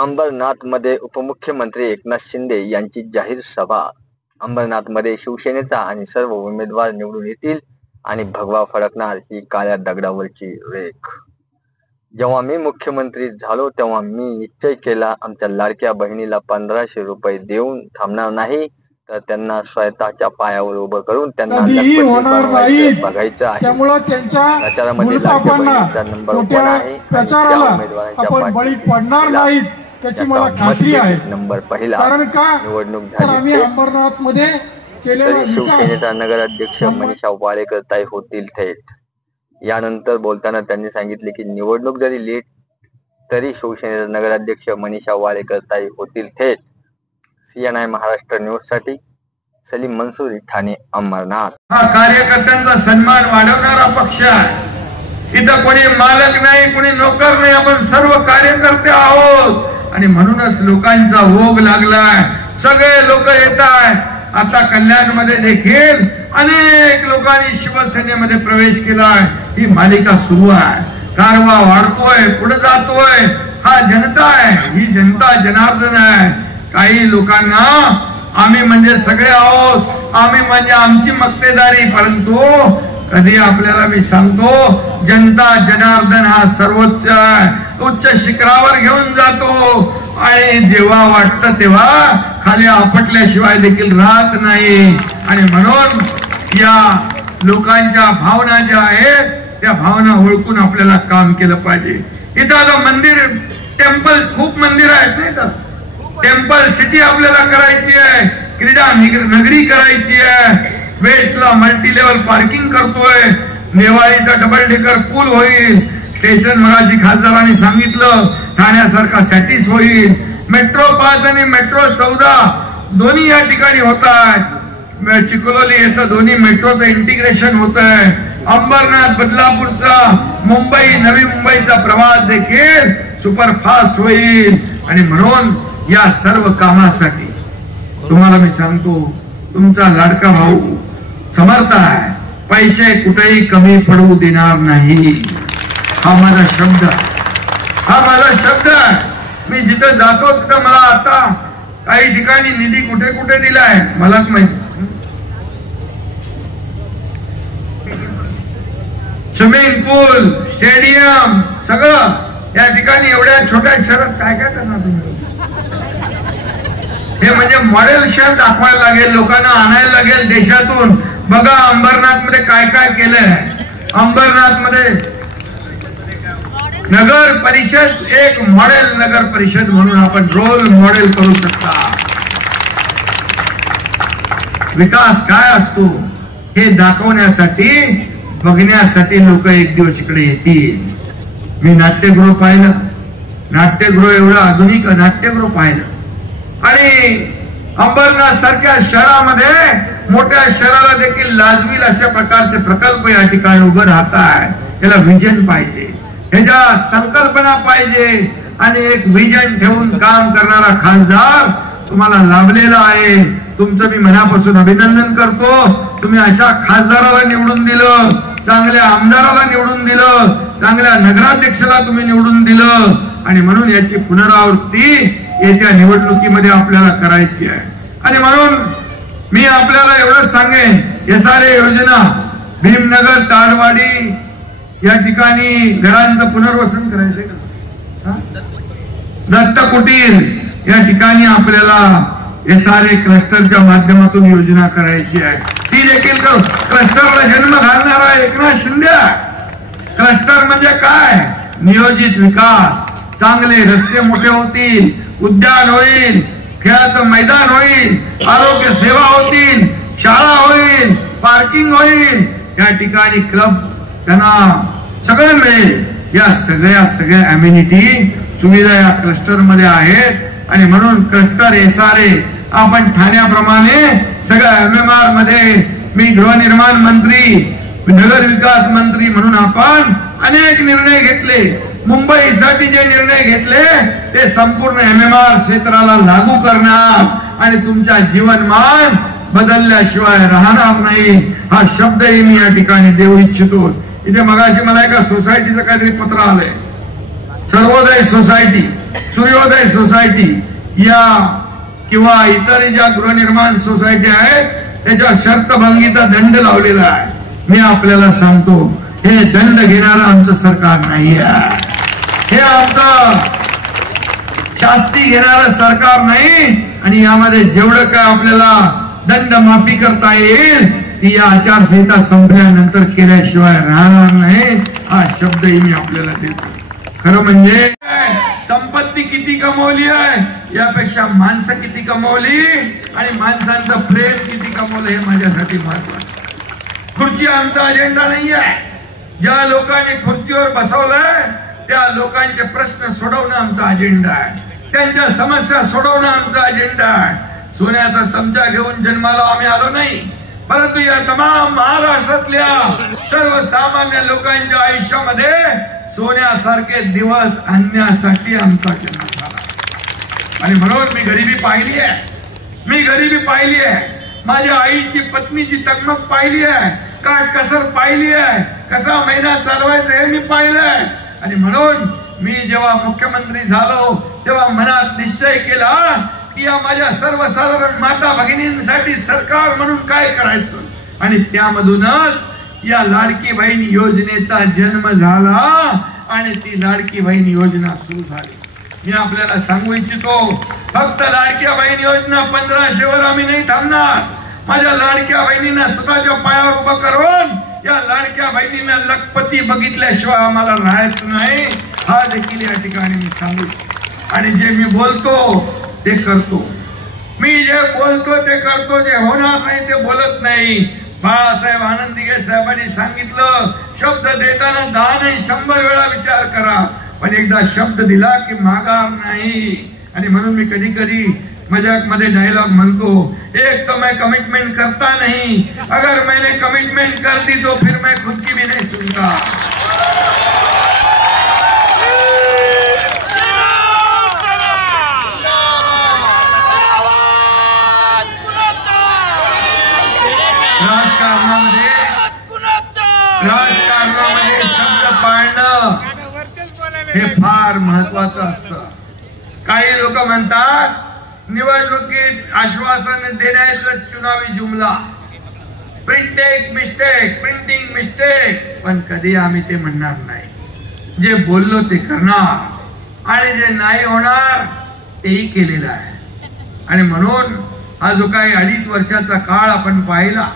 अंबरनाथमध्ये उपमुख्यमंत्री एकनाथ शिंदे यांची जाहीर सभा। अंबरनाथमध्ये शिवसेनेचा आणि सर्व उमेदवार निवडून येतील आणि भगवा फडकणार ही काळ्या दगडावरची रेख। जेव्हा मी मुख्यमंत्री झालो तेव्हा मी निश्चय केला, आमच्या लाडक्या बहिणीला 1500 रुपये देऊन थांबणार नाही, तर त्यांना स्वतःच्या पायावर उभं करून त्यांना बघायचं आहे। त्यामुळे त्यांच्या प्रचारामध्ये लाडक्या बहिणीचा नंबर 1 आहे। प्रचाराला आपण बळी पडणार नाहीत त्याची मला खात्री आहे। नंबर पहिला कारण का निवडणूक झाली, आम्ही अंबरनाथ मध्ये केलेला शिवसेनेचा नगराध्यक्ष मनीषा वाळेकर ताई होतील थेट। यानंतर बोलताना त्यांनी सांगितले की निवडणूक जरी लेट तरी शिवसेनेचा नगराध्यक्ष मनीषा वाळेकर ताई होतील थेट। CNI महाराष्ट्र न्यूज साठी सलीम मंसूरी, ठाणे अंबरनाथ। हा कार्यकर्त्यांचा सन्मान वाढवणारा पक्ष आहे। इथं कोणी मालक नाही, कोणी नोकर नाही, आपण सर्व कार्यकर्ते आहोत आणि म्हणूनच लोकांचा ओघ लागलाय। सगळे लोक येत आहेत। आता कल्याणमध्ये देखील अनेक लोकांनी शिवसेनेमध्ये प्रवेश केलाय। ही मालिका सुरू आहे। कारवा वाढतोय, पुढे जातोय। हा जनता आहे, ही जनता जनार्दन आहे। काही लोकांना आम्ही म्हणजे सगळे आहोत, आम्ही म्हणजे आमची मक्तेदारी, परंतु कधी आपल्याला मी सांगतो जनता जनार्दन हा सर्वोच्च उच्च शिखरावर घेऊन जातो आणि जेव्हा वाटतं तेव्हा खाली आपटल्याशिवाय देखील राहत नाही। आणि म्हणून या लोकांच्या भावना ज्या आहेत त्या भावना ओळखून आपल्याला काम केलं पाहिजे। इथं आता मंदिर, टेम्पल, खूप मंदिर आहेत नाही तर टेम्पल सिटी आपल्याला करायची आहे, क्रीडा नगरी करायची आहे। वेस्टला मल्टी लेवल पार्किंग करतोय, नेवाळीचा डबल डेकर पूल होईल, स्टेशन मगाशी खासदारांनी सांगितलं ठाण्यासारखा सॅटिस होईल, मेट्रो 5 आणि मेट्रो 14 दोन्ही या ठिकाणी होत आहेत। चिखलोली येतं दोन्ही मेट्रोचं इंटिग्रेशन होत आहे। अंबरनाथ बदलापूरचा मुंबई, नवी मुंबईचा प्रवास देखील सुपरफास्ट होईल। आणि म्हणून या सर्व कामासाठी तुम्हाला मी सांगतो तुमचा लाडका भाऊ समर्थ आहे। पैसे कुठेही कमी पडू देणार नाही, हा माझा शब्द, हा माझा शब्द आहे। मी जिथे जातो तिथं मला आता काही ठिकाणी निधी कुठे कुठे दिलाय मलाच माहिती। स्विमिंग पूल, स्टेडियम सगळं या ठिकाणी एवढ्या छोट्या शहरात काय काय करणार तुम्ही? हे म्हणजे मॉडेल शहर दाखवायला लागेल, लोकांना आणायला लागेल देशातून। बघा अंबरनाथ मध्ये काय काय केलंय। अंबरनाथ मध्ये नगर परिषद एक मॉडेल नगर परिषद म्हणून आपण रोल मॉडेल करू शकता। विकास काय असतो हे दाखवण्यासाठी, बघण्यासाठी लोक एक दिवस इकडे येतील। मी नाट्यगृह पाहिलं, नाट्यगृह एवढं आधुनिक नाट्यगृह पाहिलं आणि अंबरनाथ सारख्या शहरामध्ये मोठ्या शहराला देखील लाजवील अशा प्रकारचे प्रकल्प या ठिकाणी उभं राहत आहे। याला विजन पाहिजे, ह्याच्या संकल्पना पाहिजे आणि एक विजन ठेवून काम करणारा खासदार तुम्हाला लाभलेला आहे। तुमचं मी मनापासून अभिनंदन करतो। तुम्ही अशा खासदाराला निवडून दिलं, चांगल्या आमदाराला निवडून दिलं, चांगल्या नगराध्यक्षाला तुम्ही निवडून दिलं आणि म्हणून याची पुनरावृत्ती येत्या निवडणुकीमध्ये आपल्याला करायची आहे। आणि म्हणून मी आपल्याला एवढंच सांगेन, SRA योजना, भीमनगर, ताडवाडी या ठिकाणी घरांचं पुनर्वसन करायचंय का? दत्त कुटीर या ठिकाणी आपल्याला SRA क्लस्टरच्या माध्यमातून योजना करायची आहे, ती देखील करू। क्लस्टरला जन्म घालणारा एकनाथ शिंदे। क्लस्टर म्हणजे काय? नियोजित विकास, चांगले रस्ते मोठे होतील, उद्यान होईल, खेळाचं मैदान होईल, आरोग्य सेवा होतील, शाळा होईल, पार्किंग होईल, या ठिकाणी क्लब त्यांना सगळं मिळेल। या सगळ्या अम्युनिटी सुविधा या क्लस्टर मध्ये आहेत आणि म्हणून क्लस्टर SRA आपण ठाण्याप्रमाणे सगळ्या MMR मध्ये, मी गृहनिर्माण मंत्री, नगर विकास मंत्री म्हणून आपण अनेक निर्णय घेतले। मुंबईसाठी जे निर्णय घेतले ते संपूर्ण MMR क्षेत्राला लागू करणार आणि तुमचा जीवनमान बदलल्याशिवाय राहणार नाही, हा शब्दही मी या ठिकाणी देऊ इच्छितो। इथे मगाशी मला एका सोसायटीचं काहीतरी पत्र आलंय, सर्वोदय सोसायटी, सूर्योदय सोसायटी या किंवा इतर ज्या गृहनिर्माण सोसायटी आहेत त्याच्या शर्तभंगीचा दंड लावलेला आहे. मी आपल्याला सांगतो, हे दंड घेणारं आमचं सरकार नाही आहे. हे आमचं शास्ती घेणारं सरकार नाही. आणि यामध्ये जेवढं काय आपल्याला दंड माफी करता येईल ती या आचारसंहिता संपल्यानंतर केल्याशिवाय राहणार नाही. हा शब्दही मी आपल्याला देतो. खरं म्हणजे संपत्ती किती कमवली आहे यापेक्षा माणसं किती कमवली आणि माणसांचं प्रेम किती कमवलं हे माझ्यासाठी महत्वाचं. खुर्ची आमचा अजेंडा नाही आहे. ज्या लोकांनी खुर्चीवर बसवलंय त्या लोकांचे प्रश्न सोडवणं आमचा अजेंडा आहे. त्यांच्या समस्या सोडवणं आमचा अजेंडा आहे. सोन्याचा चमचा घेऊन जन्माला आम्ही आलो नाही, परंतु या तमाम महाराष्ट्रातल्या सर्वसामान्य लोकांच्या आयुष्यामध्ये सोन्यासारखे दिवस आणण्यासाठी आमचा जन्म झाला. आणि म्हणून मी गरिबी पाहिली आहे. मी गरिबी पाहिली आहे. माझ्या आईची पत्नीची तकमक पाहिली आहे. काटकसर पाहिली आहे. कसा महिना चालवायचा हे मी पाहिलंय. आणि म्हणून मी जेव्हा मुख्यमंत्री झालो तेव्हा मनात निश्चय केला की या माझ्या सर्वसाधारण माता भगिनींसाठी सरकार म्हणून काय करायचं. आणि त्यामधूनच या लाडकी बहीण योजनेचा जन्म झाला आणि ती लाडकी बहीण योजना सुरू झाली. मी आपल्याला सांगू इच्छितो, फक्त लाडक्या बहीण योजना 1500 वर आम्ही नाही थांबणार. माझ्या लाडक्या बहिणींना स्वतःच्या पायावर उभं करून या लाडक्या बहिणींना लखपती बघितल्याशिवाय आम्हाला राहायचं नाही. हा देखील या ठिकाणी मी सांगू. आणि जे मी बोलतो ते करतो. मी जे बोलतो ते करतो. जे होणार नाही ते बोलत नाही. बाळासाहेब आनंदीगे साहेबांनी सांगितलं, शब्द देताना 10 नाही 100 वेळा विचार करा, पण एकदा शब्द दिला की माघार नाही. आणि म्हणून मी कधी कधी मजाक मध्ये डायलॉग म्हणतो, एक तो मैं कमिटमेंट करता नहीं, अगर मैंने कमिटमेंट कर दी तो फिर मैं खुद की भी नहीं सुनता. राजकारणामध्ये शब्द पाळणं हे फार महत्वाचं असतं. काही लोक म्हणतात निवडणुकीत आश्वासन देण्याचं चुनावी जुमला, प्रिंटिंग मिस्टेक. पण कधी आम्ही ते म्हणणार नाही. जे बोललो ते करणार आणि जे नाही होणार तेही केलेलं आहे. आणि म्हणून हा जो काही 2.5 वर्षाचा काळ आपण पाहिला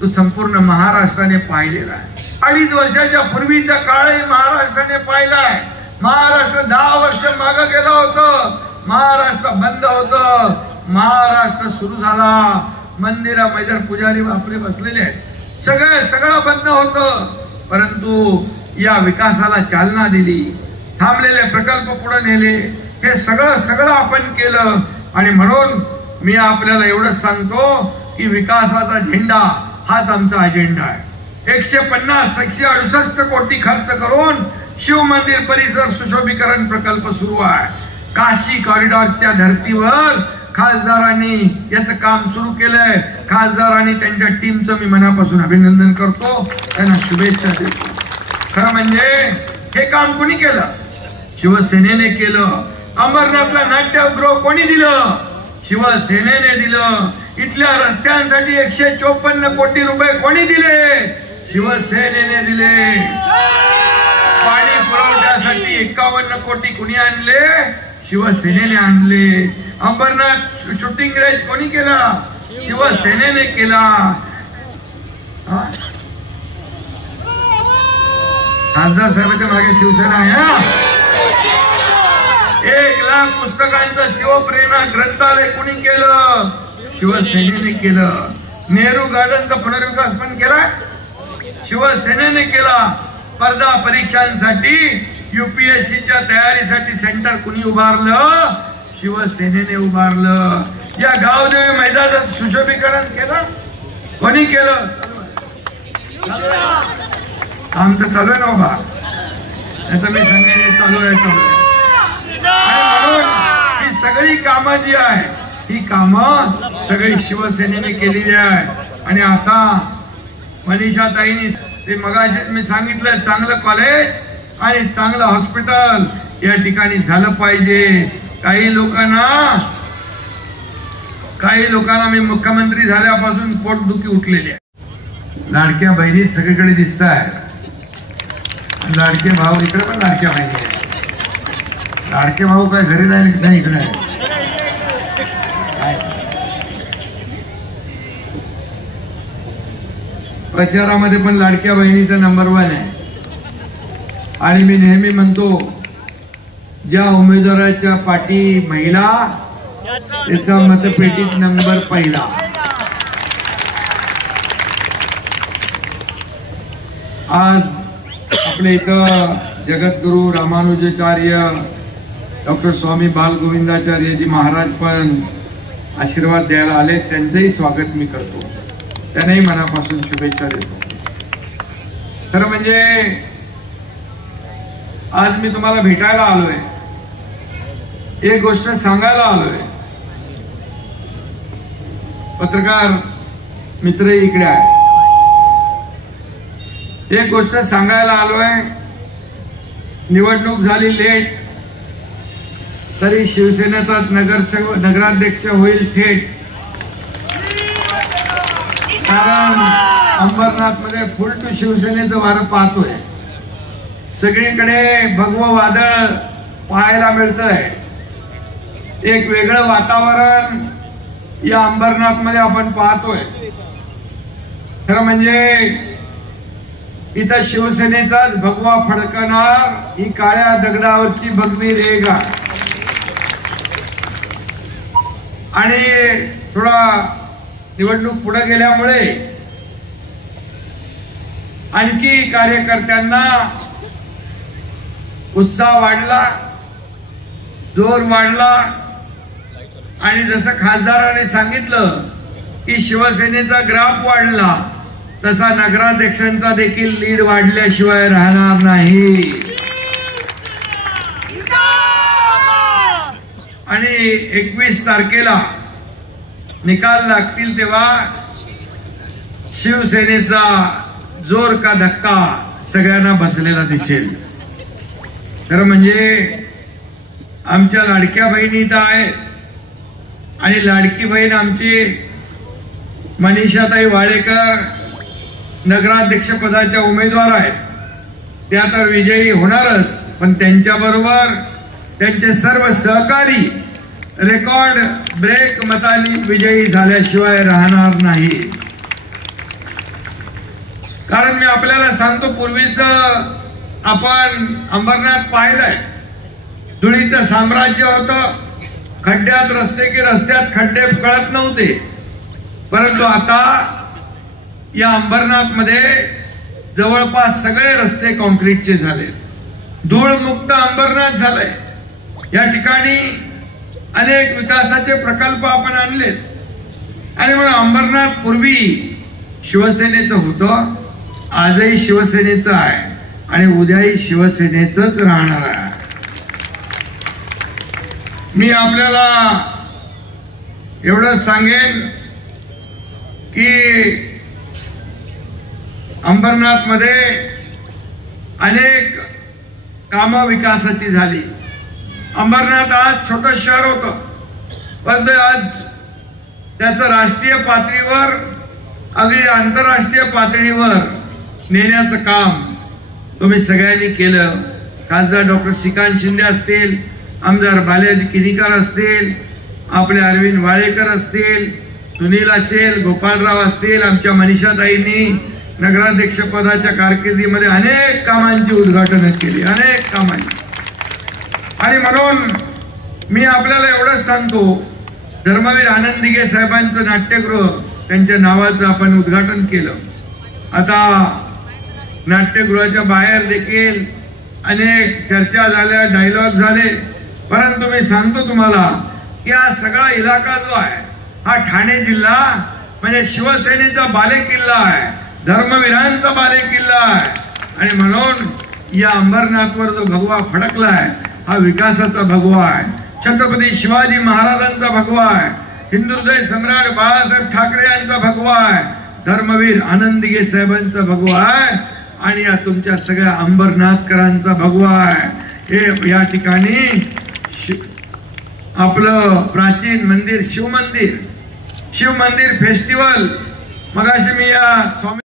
तो संपूर्ण महाराष्ट्राने पाहिलेला आहे. 2.5 वर्षाच्या पूर्वीचा काळही महाराष्ट्राने पाहिलाय. महाराष्ट्र 10 वर्ष मागे गेलं होतं. महाराष्ट्र बंद होतं. महाराष्ट्र सुरू झाला. मंदिरामध्ये पुजारी बापरे बसलेले आहेत. सगळं बंद होतं. परंतु या विकासाला चालना दिली. थांबलेले प्रकल्प पुढे नेले. हे सगळं आपण केलं. आणि म्हणून मी आपल्याला एवढंच सांगतो की विकासाचा झेंडा हाच आमचा अजेंडा आहे. 168 कोटी खर्च करून शिव मंदिर परिसर सुशोभीकरण प्रकल्प सुरू आहे. काशी कॉरिडॉरच्या धर्तीवर खासदारांनी याचं काम सुरू केलंय. खासदारांनी त्यांच्या टीमचं मी मनापासून अभिनंदन करतो. त्यांना शुभेच्छा देतो. खरं म्हणजे हे काम कोणी केलं? शिवसेनेने केलं. अमरनाथला नाट्यगृह कोणी दिलं? शिवसेनेने दिलं. इथल्या रस्त्यांसाठी 154 कोटी रुपये कोणी दिले? शिवसेनेने दिले. पाणी पुरवठ्यासाठी 51 कोटी कुणी आणले? शिवसेनेने आणले. अंबरनाथ शूटिंग रेंज कोणी केला? शिवसेनेने केला. खासदार साहेबांच्या मागे शिवसेना आहे. 1 लाख पुस्तकांचं शिवप्रेरणा ग्रंथालय कुणी केलं? शिवसेनेने केलं. नेहरू गार्डनचा पुनर्विकास पण केला, शिवसेनेने केला. स्पर्धा परीक्षांसाठी UPSCच्या तयारीसाठी सेंटर कुणी उभारलं? शिवसेनेने उभारलं. या गावदेवी मैदानात सुशोभीकरण केलं कोणी केलं? काम तर चालू आहे ना बाबा. आता मी सांगेन चालू आहे. आणि म्हणून ही सगळी कामं जी आहेत ही कामं सगळी शिवसेनेने केलेली आहे. आणि आता मनीषाताईंनी ते मगाशीच मी सांगितलं, चांगलं कॉलेज आणि चांगलं हॉस्पिटल या ठिकाणी झालं पाहिजे। काही लोकांना मी मुख्यमंत्री झाल्यापासून पोटदुखी उठलेली आहे। लाडक्या बहिणी सगळीकडे दिसत आहेत, लाडके भाऊ इकडे पण लाडक्या बहिणी आहेत। लाडके भाऊ काय घरी राहिले नाही, इकडे आहे। प्रचारामध्ये पण लाडक्या बहिणीचा नंबर 1 आहे। आणि मी नेहमी म्हणतो, ज्या उमेदवाराच्या पाठी महिला त्याचा मतपेटीत नंबर पहिला। आज आपल्या इथं जगद्गुरु रामानुजाचार्य डॉक्टर स्वामी बालगोविंदाचार्यजी महाराज पण आशीर्वाद द्यायला आले, त्यांचंही स्वागत मी करतो, त्यांनाही मनापासून शुभेच्छा देतो। खरं म्हणजे आज मी तुम्हाला भेटायला आलोय, एक गोष्ट सांगायला आलोय। पत्रकार मित्र इकडे आहे, एक गोष्ट सांगायला आलोय। निवडणूक झाली लेट, तरी शिवसेनेचा नगराध्यक्ष होईल थेट, कारण अंबरनाथ मध्ये फुल टू शिवसेनेचं वारं पाहतोय। सगळीकडे भगवं वादळ पाहायला मिळतंय, एक वेगळं वातावरण या अंबरनाथ मध्ये आपण पाहतोय। खरं म्हणजे इथं शिवसेनेचाच भगवा फडकणार ही काळ्या दगडावरची भगवी रेघ आहे। आणि थोडा निवडणूक पुढे गेल्यामुळे आणखी कार्यकर्त्यांना उत्साह वाढला, जोर वाढला। आणि जसं खासदारांनी सांगितलं की शिवसेनेचा ग्राफ वाढला, तसा नगराध्यक्षांचा देखील लीड वाढल्याशिवाय राहणार नाही। आणि 21 तारखेला निकाल लागतील तेव्हा शिवसेनेचा जोर का धक्का सगळ्यांना बसलेला दिसेल। खरं म्हणजे आमच्या लाडक्या बहिणी इथं आहेत, आणि लाडकी बहीण आमची मनीषाताई वाडेकर नगराध्यक्ष पदाच्या उमेदवार आहेत। त्या तर विजयी होणारच, पण त्यांच्याबरोबर त्यांचे सर्व सहकारी रेकॉर्ड ब्रेक मतांनी विजयी झाल्याशिवाय राहणार नाही। कारण मी आपल्याला सांगतो, पूर्वीच आपण अंबरनाथ पाहिलंय, धुळीचं साम्राज्य होतं, खड्ड्यात रस्ते की रस्त्यात खड्डे कळत नव्हते। परंतु आता या अंबरनाथ मध्ये जवळपास सगळे रस्ते कॉन्क्रीटचे झाले, धूळमुक्त अंबरनाथ झालंय। या ठिकाणी अनेक विकासाचे प्रकल्प आपण आणलेत, आणि म्हणून अंबरनाथ पूर्वी शिवसेनेचं होतं, आजही शिवसेनेचं आहे, आणि उद्याही शिवसेनेचंच राहणार आहे। मी आपल्याला एवढं सांगेन की अंबरनाथ मध्ये अनेक कामं विकासाची झाली। अंबरनाथ आज छोटं शहर होतं, पण आज त्याचं राष्ट्रीय पातळीवर अगदी आंतरराष्ट्रीय पातळीवर नेण्याचं काम तुम्ही सगळ्यांनी केलं। खासदार डॉक्टर श्रीकांत शिंदे असतील, आमदार बालाजी किनीकर असतील, आपले अरविंद वाळेकर असतील, सुनील असेल, गोपालराव असतील, आमच्या मनीषाताईंनी नगराध्यक्ष पदाच्या कारकिर्दीमध्ये अनेक कामांची उद्घाटन केली, अनेक कामांची। आणि म्हणून मी आपल्याला एवढंच सांगतो, धर्मवीर आनंद दिघे साहेबांचं नाट्यगृह त्यांच्या नावाचं आपण उद्घाटन केलं। आता नाट्यगृहाच्या बाहेर देखील अनेक चर्चा झाल्या, डायलॉग झाले, परंतु मी सांगतो तुम्हाला की हा सगळा इलाका जो आहे हा ठाणे जिल्हा म्हणजे शिवसेनेचा बालेकिल्ला आहे, धर्मवीरांचा बालेकिल्ला आहे। आणि म्हणून या अंबरनाथवर जो भगवा फडकलाय हा विकासाचा भगवा आहे, छत्रपती शिवाजी महाराजांचा भगवा आहे, हिंदुहृदय सम्राट बाळासाहेब ठाकरे यांचा भगवा आहे, धर्मवीर आनंद दिघे साहेबांचा भगवा आहे, आणि या तुमच्या सगळ्या अंबरनाथकरांचा भगवा आहे। हे या ठिकाणी आपलं प्राचीन मंदिर शिव मंदिर फेस्टिवल मगाशी मी या स्वामी